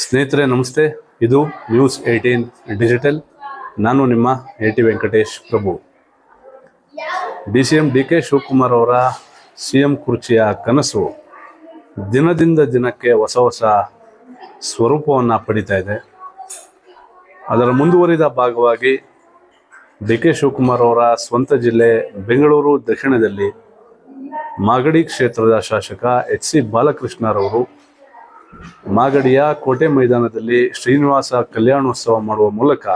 ಸ್ನೇಹಿತರೆ ನಮಸ್ತೆ. ಇದು News18 ಡಿಜಿಟಲ್. ನಾನು ನಿಮ್ಮ AT Venkatesh Prabhu. DCM DK Shivakumar ಅವರ CM ಕುರ್ಚಿಯ ಕನಸು ದಿನದಿಂದ ದಿನಕ್ಕೆ ಹೊಸ ಸ್ವರೂಪವನ್ನು ಪಡಿತಾ ಇದೆ. ಅದರ ಮುಂದುವರಿದ ಭಾಗವಾಗಿ DK ಶಿವಕುಮಾರ್ ಅವರ ಸ್ವಂತ ಜಿಲ್ಲೆ ಬೆಂಗಳೂರು ದಕ್ಷಿಣದಲ್ಲಿ ಮಾಗಡಿ ಕ್ಷೇತ್ರದ ಶಾಸಕ HC ಬಾಲಕೃಷ್ಣರವರು ಮಾಗಡಿಯ ಕೋಟೆ ಮೈದಾನದಲ್ಲಿ ಶ್ರೀನಿವಾಸ ಕಲ್ಯಾಣೋತ್ಸವ ಮಾಡುವ ಮೂಲಕ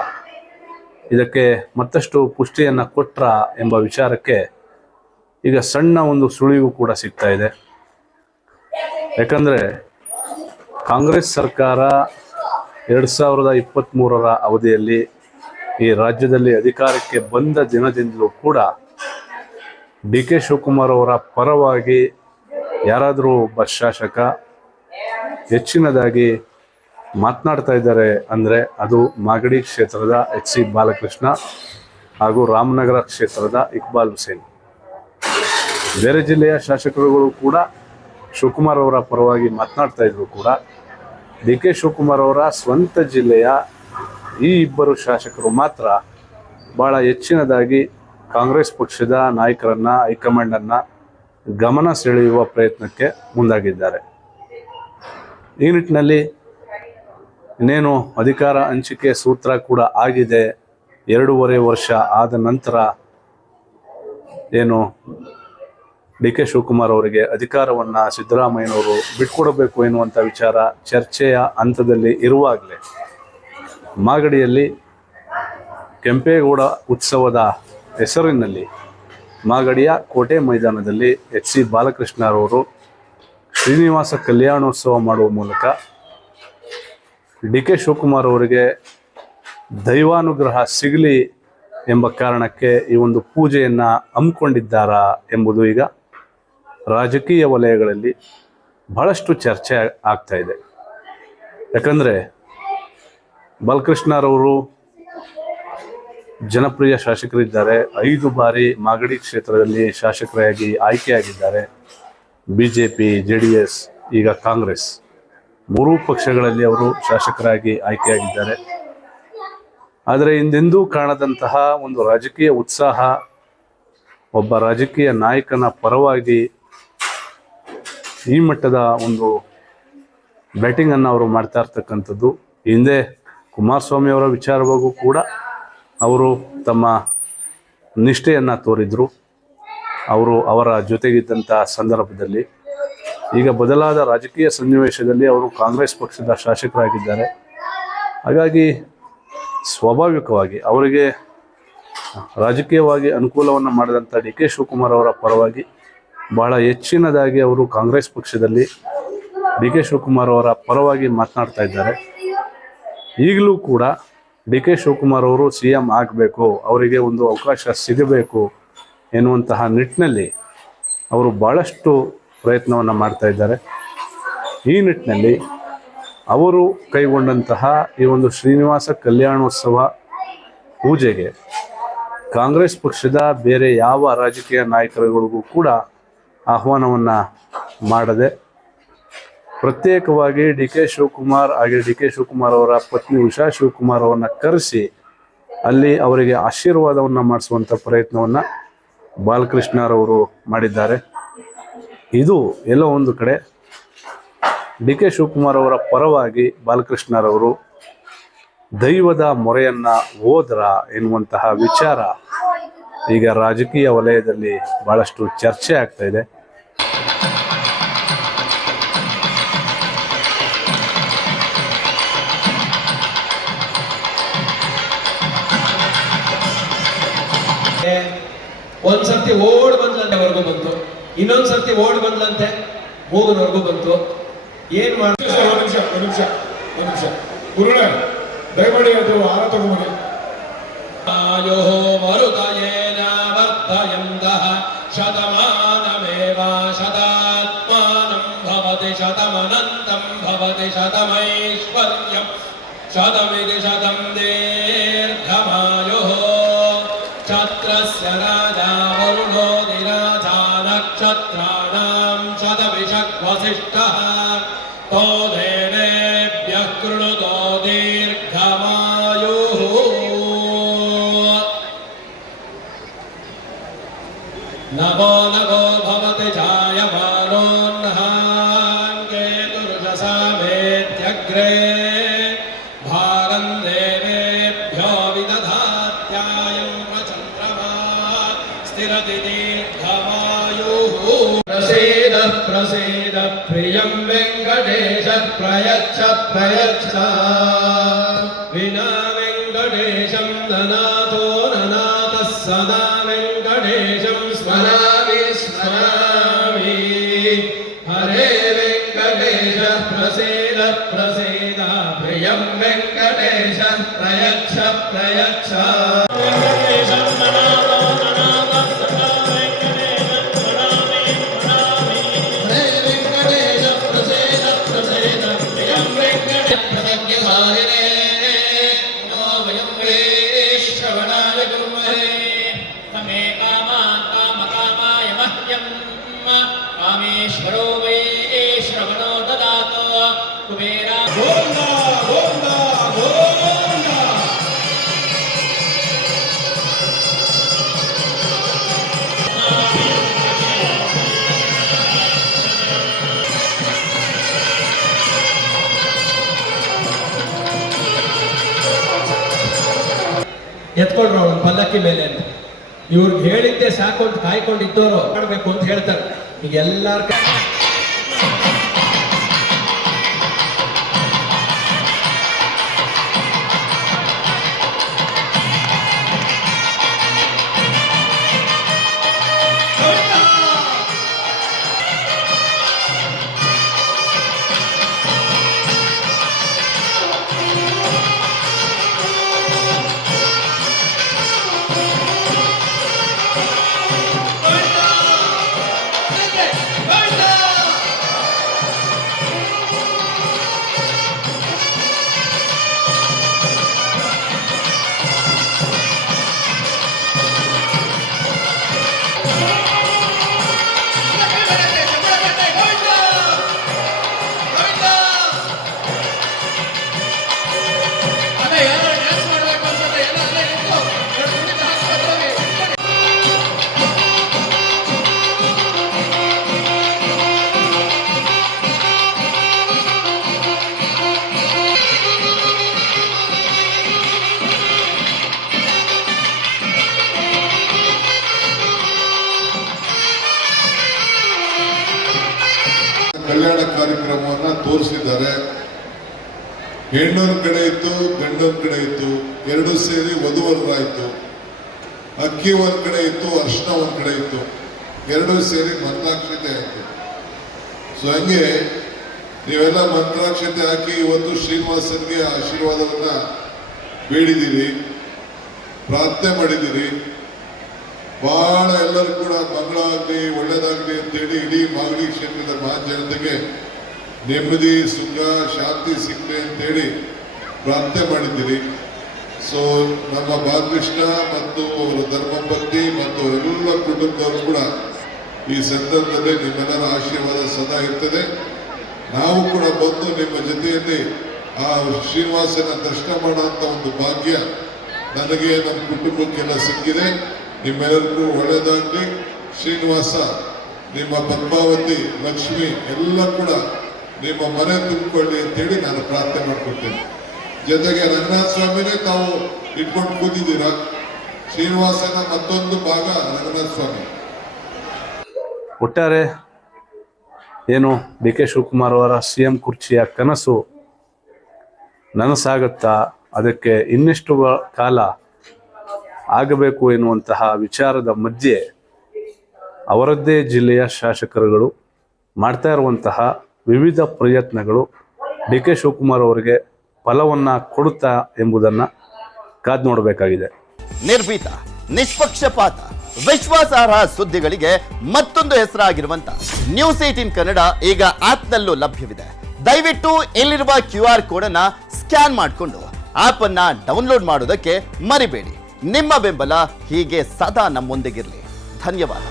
ಇದಕ್ಕೆ ಮತ್ತಷ್ಟು ಪುಷ್ಟಿಯನ್ನು ಕೊಟ್ರ ಎಂಬ ವಿಚಾರಕ್ಕೆ ಈಗ ಸಣ್ಣ ಒಂದು ಸುಳಿವು ಕೂಡ ಸಿಗ್ತಾ ಇದೆ. ಯಾಕಂದರೆ ಕಾಂಗ್ರೆಸ್ ಸರ್ಕಾರ 2023ರ ಅವಧಿಯಲ್ಲಿ ಈ ರಾಜ್ಯದಲ್ಲಿ ಅಧಿಕಾರಕ್ಕೆ ಬಂದ ದಿನದಿಂದಲೂ ಕೂಡ DK ಶಿವಕುಮಾರ್ ಅವರ ಪರವಾಗಿ ಯಾರಾದರೂ ಒಬ್ಬ ಶಾಸಕ ಹೆಚ್ಚಿನದಾಗಿ ಮಾತನಾಡ್ತಾ ಇದ್ದಾರೆ ಅಂದರೆ ಅದು ಮಾಗಡಿ ಕ್ಷೇತ್ರದ HC ಬಾಲಕೃಷ್ಣ ಹಾಗೂ ರಾಮನಗರ ಕ್ಷೇತ್ರದ ಇಕ್ಬಾಲ್ ಹುಸೇನ್. ಬೇರೆ ಜಿಲ್ಲೆಯ ಶಾಸಕರುಗಳು ಕೂಡ ಶಿವಕುಮಾರ್ ಅವರ ಪರವಾಗಿ ಮಾತನಾಡ್ತಾ ಇದ್ರು ಕೂಡ DK ಶಿವಕುಮಾರ್ ಅವರ ಸ್ವಂತ ಜಿಲ್ಲೆಯ ಈ ಇಬ್ಬರು ಶಾಸಕರು ಮಾತ್ರ ಭಾಳ ಹೆಚ್ಚಿನದಾಗಿ ಕಾಂಗ್ರೆಸ್ ಪಕ್ಷದ ನಾಯಕರನ್ನು, ಹೈಕಮಾಂಡನ್ನು ಗಮನ ಸೆಳೆಯುವ ಪ್ರಯತ್ನಕ್ಕೆ ಮುಂದಾಗಿದ್ದಾರೆ. ಈ ನಿಟ್ಟಿನಲ್ಲಿ ಇನ್ನೇನು ಅಧಿಕಾರ ಹಂಚಿಕೆ ಸೂತ್ರ ಕೂಡ ಆಗಿದೆ. 2.5 ವರ್ಷ ಆದ ನಂತರ ಏನು DK ಶಿವಕುಮಾರ್ ಅವರಿಗೆ ಅಧಿಕಾರವನ್ನು ಸಿದ್ದರಾಮಯ್ಯನವರು ಬಿಟ್ಕೊಡಬೇಕು ಎನ್ನುವಂಥ ವಿಚಾರ ಚರ್ಚೆಯ ಹಂತದಲ್ಲಿ ಇರುವಾಗಲೇ ಮಾಗಡಿಯಲ್ಲಿ ಕೆಂಪೇಗೌಡ ಉತ್ಸವದ ಹೆಸರಿನಲ್ಲಿ ಮಾಗಡಿಯ ಕೋಟೆ ಮೈದಾನದಲ್ಲಿ HC ಬಾಲಕೃಷ್ಣರವರು ಶ್ರೀನಿವಾಸ ಕಲ್ಯಾಣೋತ್ಸವ ಮಾಡುವ ಮೂಲಕ DK ಶಿವಕುಮಾರ್ ಅವರಿಗೆ ದೈವಾನುಗ್ರಹ ಸಿಗಲಿ ಎಂಬ ಕಾರಣಕ್ಕೆ ಈ ಒಂದು ಪೂಜೆಯನ್ನು ಹಮ್ಮಿಕೊಂಡಿದ್ದಾರಾ ಎಂಬುದು ಈಗ ರಾಜಕೀಯ ವಲಯಗಳಲ್ಲಿ ಬಹಳಷ್ಟು ಚರ್ಚೆ ಆಗ್ತಾ ಇದೆ. ಯಾಕಂದರೆ ಬಾಲಕೃಷ್ಣರವರು ಜನಪ್ರಿಯ ಶಾಸಕರಿದ್ದಾರೆ. 5 ಬಾರಿ ಮಾಗಡಿ ಕ್ಷೇತ್ರದಲ್ಲಿ ಶಾಸಕರಾಗಿ ಆಯ್ಕೆಯಾಗಿದ್ದಾರೆ. BJP, JDS, ಈಗ ಕಾಂಗ್ರೆಸ್ 3 ಪಕ್ಷಗಳಲ್ಲಿ ಅವರು ಶಾಸಕರಾಗಿ ಆಯ್ಕೆಯಾಗಿದ್ದಾರೆ. ಆದರೆ ಹಿಂದೆಂದೂ ಕಾಣದಂತಹ ಒಂದು ರಾಜಕೀಯ ಉತ್ಸಾಹ, ಒಬ್ಬ ರಾಜಕೀಯ ನಾಯಕನ ಪರವಾಗಿ ಈ ಮಟ್ಟದ ಒಂದು ಬ್ಯಾಟಿಂಗನ್ನು ಅವರು ಮಾಡ್ತಾ ಇರ್ತಕ್ಕಂಥದ್ದು. ಹಿಂದೆ ಕುಮಾರಸ್ವಾಮಿ ಅವರ ವಿಚಾರವಾಗೂ ಕೂಡ ಅವರು ತಮ್ಮ ನಿಷ್ಠೆಯನ್ನು ತೋರಿದರು. ಅವರು ಅವರ ಜೊತೆಗಿದ್ದಂಥ ಸಂದರ್ಭದಲ್ಲಿ ಈಗ ಬದಲಾದ ರಾಜಕೀಯ ಸನ್ನಿವೇಶದಲ್ಲಿ ಅವರು ಕಾಂಗ್ರೆಸ್ ಪಕ್ಷದ ಶಾಸಕರಾಗಿದ್ದಾರೆ. ಹಾಗಾಗಿ ಸ್ವಾಭಾವಿಕವಾಗಿ ಅವರಿಗೆ ರಾಜಕೀಯವಾಗಿ ಅನುಕೂಲವನ್ನು ಮಾಡಿದಂಥ DK ಶಿವಕುಮಾರ್ ಅವರ ಪರವಾಗಿ ಬಹಳ ಹೆಚ್ಚಿನದಾಗಿ ಅವರು ಕಾಂಗ್ರೆಸ್ ಪಕ್ಷದಲ್ಲಿ DK ಶಿವಕುಮಾರ್ ಅವರ ಪರವಾಗಿ ಮಾತನಾಡ್ತಾ ಇದ್ದಾರೆ. ಈಗಲೂ ಕೂಡ DK ಶಿವಕುಮಾರ್ ಅವರು CM ಆಗಬೇಕು, ಅವರಿಗೆ ಒಂದು ಅವಕಾಶ ಸಿಗಬೇಕು ಎನ್ನುವಂತಹ ನಿಟ್ಟಿನಲ್ಲಿ ಅವರು ಭಾಳಷ್ಟು ಪ್ರಯತ್ನವನ್ನು ಮಾಡ್ತಾ ಇದ್ದಾರೆ. ಈ ನಿಟ್ಟಿನಲ್ಲಿ ಅವರು ಕೈಗೊಂಡಂತಹ ಈ ಒಂದು ಶ್ರೀನಿವಾಸ ಕಲ್ಯಾಣೋತ್ಸವ ಪೂಜೆಗೆ ಕಾಂಗ್ರೆಸ್ ಪಕ್ಷದ ಬೇರೆ ಯಾವ ರಾಜಕೀಯ ನಾಯಕರುಗಳಿಗೂ ಕೂಡ ಆಹ್ವಾನವನ್ನು ಮಾಡದೆ ಪ್ರತ್ಯೇಕವಾಗಿ DK ಶಿವಕುಮಾರ್ ಹಾಗೆ DK ಶಿವಕುಮಾರ್ ಅವರ ಪತ್ನಿ ಉಷಾ ಶಿವಕುಮಾರ್ ಅವರನ್ನು ಕರೆಸಿ ಅಲ್ಲಿ ಅವರಿಗೆ ಆಶೀರ್ವಾದವನ್ನು ಮಾಡಿಸುವಂಥ ಪ್ರಯತ್ನವನ್ನು ಬಾಲಕೃಷ್ಣರವರು ಮಾಡಿದ್ದಾರೆ. ಇದು ಎಲ್ಲೋ ಒಂದು ಕಡೆ DK ಶಿವಕುಮಾರ್ ಅವರ ಪರವಾಗಿ ಬಾಲಕೃಷ್ಣರವರು ದೈವದ ಮೊರೆಯನ್ನು ಹೋದ್ರ ಎನ್ನುವಂತಹ ವಿಚಾರ ಈಗ ರಾಜಕೀಯ ವಲಯದಲ್ಲಿ ಭಾಳಷ್ಟು ಚರ್ಚೆ ಆಗ್ತಾ ಇದೆ. ಒಂದ್ಸರ್ತಿ ಓಡ್ ಬಂದ್ಲಂತೆವರೆಗೂ ಬಂತು, ಇನ್ನೊಂದ್ಸರ್ತಿ ಓಡ್ ಬಂದ್ಲಂತೆ ಮೂಗನವರೆಗೂ ಬಂತು. ಏನ್ ನಿಮಿಷ ಗುರುಗಳೇ ದಯಮಾಡಿ ಅದು ಆರ ತಗೊಂಬನಿ. ಆಯೋ ಮರುತಯೇನ ವರ್ತಯಂತಃ ಶತಮಾನಮೇವ ಶತಾತ್ಮಾನಂ ಭವತಿ ಶತಮನಂತಂ ಭವತಿ ಶತಮೈಶ್ವರ್ಯಂ ಶತಮಿತಿ ಶತಂ ದೀರ್ಘಮಾಯುಃ ಛತ್ರಸ್ಯ ರಾಜಾ ವರುಣೋ ದಿರಾಜಾ ನಕ್ಷತ್ರಾಣಾಂ ಶತವಿಷಕ್ ವಸಿಷ್ಠಃ तो देवेभ्यः कृणुतो दीर्घमायुः नभो नभो भवति जायमानोऽह्नाङ्गे दुर्जसा मेत्यग्रे भारं देवेभ्यो विदधात्यायं प्रचन्द्रमा स्थिरति दीर्घमायुः प्रसीद प्रसीद प्रियं वेङ्कटेश प्रयच्छ प्रयच्छ विना वेङ्कटेशं ननाथो ननाथः सदा वेङ्कटेशं स्मरामि स्मरामि हरे वेङ्कटेश प्रसीद प्रसीद प्रियं वेङ्कटेश प्रयच्छ प्रयच्छ वेङ्कटेशं ननाथो ननाथः सदा वेङ्कटेशं स्मरामि स्मरामि हरे वेङ्कटेश प्रसीद प्रसीद प्रियं वेङ्कटेश प्रसज्ञसारिणे नो वयं वे श्रवणाय कुर्महे तमे कामान् कामकामाय मह्यं कामेश्वरो वै श्रवणो ददातु कुबेरा गोविन्द गोविन्द गोविन्द ಎತ್ಕೊಂಡ್ರು ಅವ್ರು ಪಲ್ಲಕ್ಕಿ ಮೇಲೆ ಅಂತ ಇವ್ರಿಗೆ ಹೇಳಿದ್ದೆ ಸಾಕು ಅಂತ ಕಾಯ್ಕೊಂಡಿದ್ದವರು ಮಾಡಬೇಕು ಅಂತ ಹೇಳ್ತಾರೆ. ಈಗ ಎಲ್ಲಾರ ಕಲ್ಯಾಣ ಕಾರ್ಯಕ್ರಮವನ್ನ ತೋರಿಸಿದ್ದಾರೆ. ಹೆಣ್ಣೊಂದ್ ಕಡೆ ಇತ್ತು, ಗಂಡೊಂದ್ ಕಡೆ ಇತ್ತು, ಎರಡು ಸೇರಿ ವಧುವರರಾಯ್ತು. ಅಕ್ಕಿ ಒಂದ್ ಕಡೆ ಇತ್ತು, ಅರ್ಶನ ಒಂದ್ ಕಡೆ ಇತ್ತು, ಎರಡು ಸೇರಿ ಮಂತ್ರಾಕ್ಷತೆ ಆಯ್ತು. ಸೊ ಹಂಗೆ ನೀವೆಲ್ಲ ಮಂತ್ರಾಕ್ಷತೆ ಹಾಕಿ ಇವತ್ತು ಶ್ರೀನಿವಾಸನಿಗೆ ಆಶೀರ್ವಾದವನ್ನ ಬೇಡಿದ್ದೀರಿ, ಪ್ರಾರ್ಥನೆ ಮಾಡಿದ್ದೀರಿ. ಬಹಳ ಎಲ್ಲರೂ ಕೂಡ ಮಂಗಳಾಗ್ಲಿ ಒಳ್ಳೇದಾಗ್ಲಿ ಅಂತೇಳಿ ಇಡೀ ಮಾಗಡಿ ಕ್ಷೇತ್ರದ ಮಹಾಜನತೆಗೆ ನೆಮ್ಮದಿ ಸುಖ ಶಾಂತಿ ಸಿಗ್ಲಿ ಅಂತೇಳಿ ಪ್ರಾರ್ಥನೆ ಮಾಡಿದ್ದೀರಿ. ಸೊ ನಮ್ಮ ಬಾಲಕೃಷ್ಣ ಮತ್ತು ಅವರ ಧರ್ಮಪತ್ನಿ ಮತ್ತು ಅವರೆಲ್ಲ ಕುಟುಂಬದವರು ಕೂಡ ಈ ಸಂದರ್ಭದಲ್ಲಿ ನಿಮ್ಮೆಲ್ಲರ ಆಶೀರ್ವಾದ ಸದಾ ಇರ್ತದೆ. ನಾವು ಕೂಡ ಬಂದು ನಿಮ್ಮ ಜೊತೆಯಲ್ಲಿ ಆ ಶ್ರೀನಿವಾಸನ ದರ್ಶನ ಮಾಡುವಂಥ ಒಂದು ಭಾಗ್ಯ ನನಗೆ ನಮ್ಮ ಕುಟುಂಬಕ್ಕೆಲ್ಲ ಸಿಕ್ಕಿದೆ. ನಿಮ್ಮೆಲ್ಲರಿಗೂ ಒಳ್ಳೆಯದಾಗಲಿ. ಶ್ರೀನಿವಾಸ ನಿಮ್ಮ ಪದ್ಮಾವತಿ ಲಕ್ಷ್ಮಿ ಎಲ್ಲ ಕೂಡ ನಿಮ್ಮ ಮನೆ ತುಂಬಿಕೊಳ್ಳಿ ಅಂತೇಳಿ ನಾನು ಪ್ರಾರ್ಥನೆ ಮಾಡ್ಕೊಳ್ತೇನೆ. ಜೊತೆಗೆ ರಂಗನಾಥ ಸ್ವಾಮಿನೇ ತಾವು ಇಟ್ಕೊಂಡು ಕೂತಿದ್ದೀರಾ. ಶ್ರೀನಿವಾಸನ ಮತ್ತೊಂದು ಭಾಗ ರಂಗನಾಥ ಸ್ವಾಮಿ. ಒಟ್ಟಾರೆ ಏನು ಡಿ ಕೆ ಶಿವಕುಮಾರ್ ಅವರ CM ಕುರ್ಚಿಯ ಕನಸು ನನಸಾಗುತ್ತಾ, ಅದಕ್ಕೆ ಇನ್ನೆಷ್ಟು ಕಾಲ ಆಗಬೇಕು ಎನ್ನುವಂತಹ ವಿಚಾರದ ಮಧ್ಯೆ ಅವರದ್ದೇ ಜಿಲ್ಲೆಯ ಶಾಸಕರುಗಳು ಮಾಡ್ತಾ ಇರುವಂತಹ ವಿವಿಧ ಪ್ರಯತ್ನಗಳು ಡಿ ಕೆ ಶಿವಕುಮಾರ್ ಅವರಿಗೆ ಫಲವನ್ನು ಕೊಡುತ್ತಾ ಎಂಬುದನ್ನು ಕಾದು ನೋಡಬೇಕಾಗಿದೆ. ನಿರ್ಭೀತ, ನಿಷ್ಪಕ್ಷಪಾತ, ವಿಶ್ವಾಸಾರ್ಹ ಸುದ್ದಿಗಳಿಗೆ ಮತ್ತೊಂದು ಹೆಸರಾಗಿರುವಂತ ನ್ಯೂಸ್ 18 ಕನ್ನಡ ಈಗ ಆಪ್ನಲ್ಲೂ ಲಭ್ಯವಿದೆ. ದಯವಿಟ್ಟು ಇಲ್ಲಿರುವ QR ಕೋಡ್ ಅನ್ನ ಸ್ಕ್ಯಾನ್ ಮಾಡಿಕೊಂಡು ಆಪ್ ಅನ್ನ ಡೌನ್ಲೋಡ್ ಮಾಡೋದಕ್ಕೆ ಮರಿಬೇಡಿ. ನಿಮ್ಮ ಬೆಂಬಲ ಹೀಗೆ ಸದಾ ನಮ್ಮೊಂದಿಗಿರಲಿ. ಧನ್ಯವಾದ.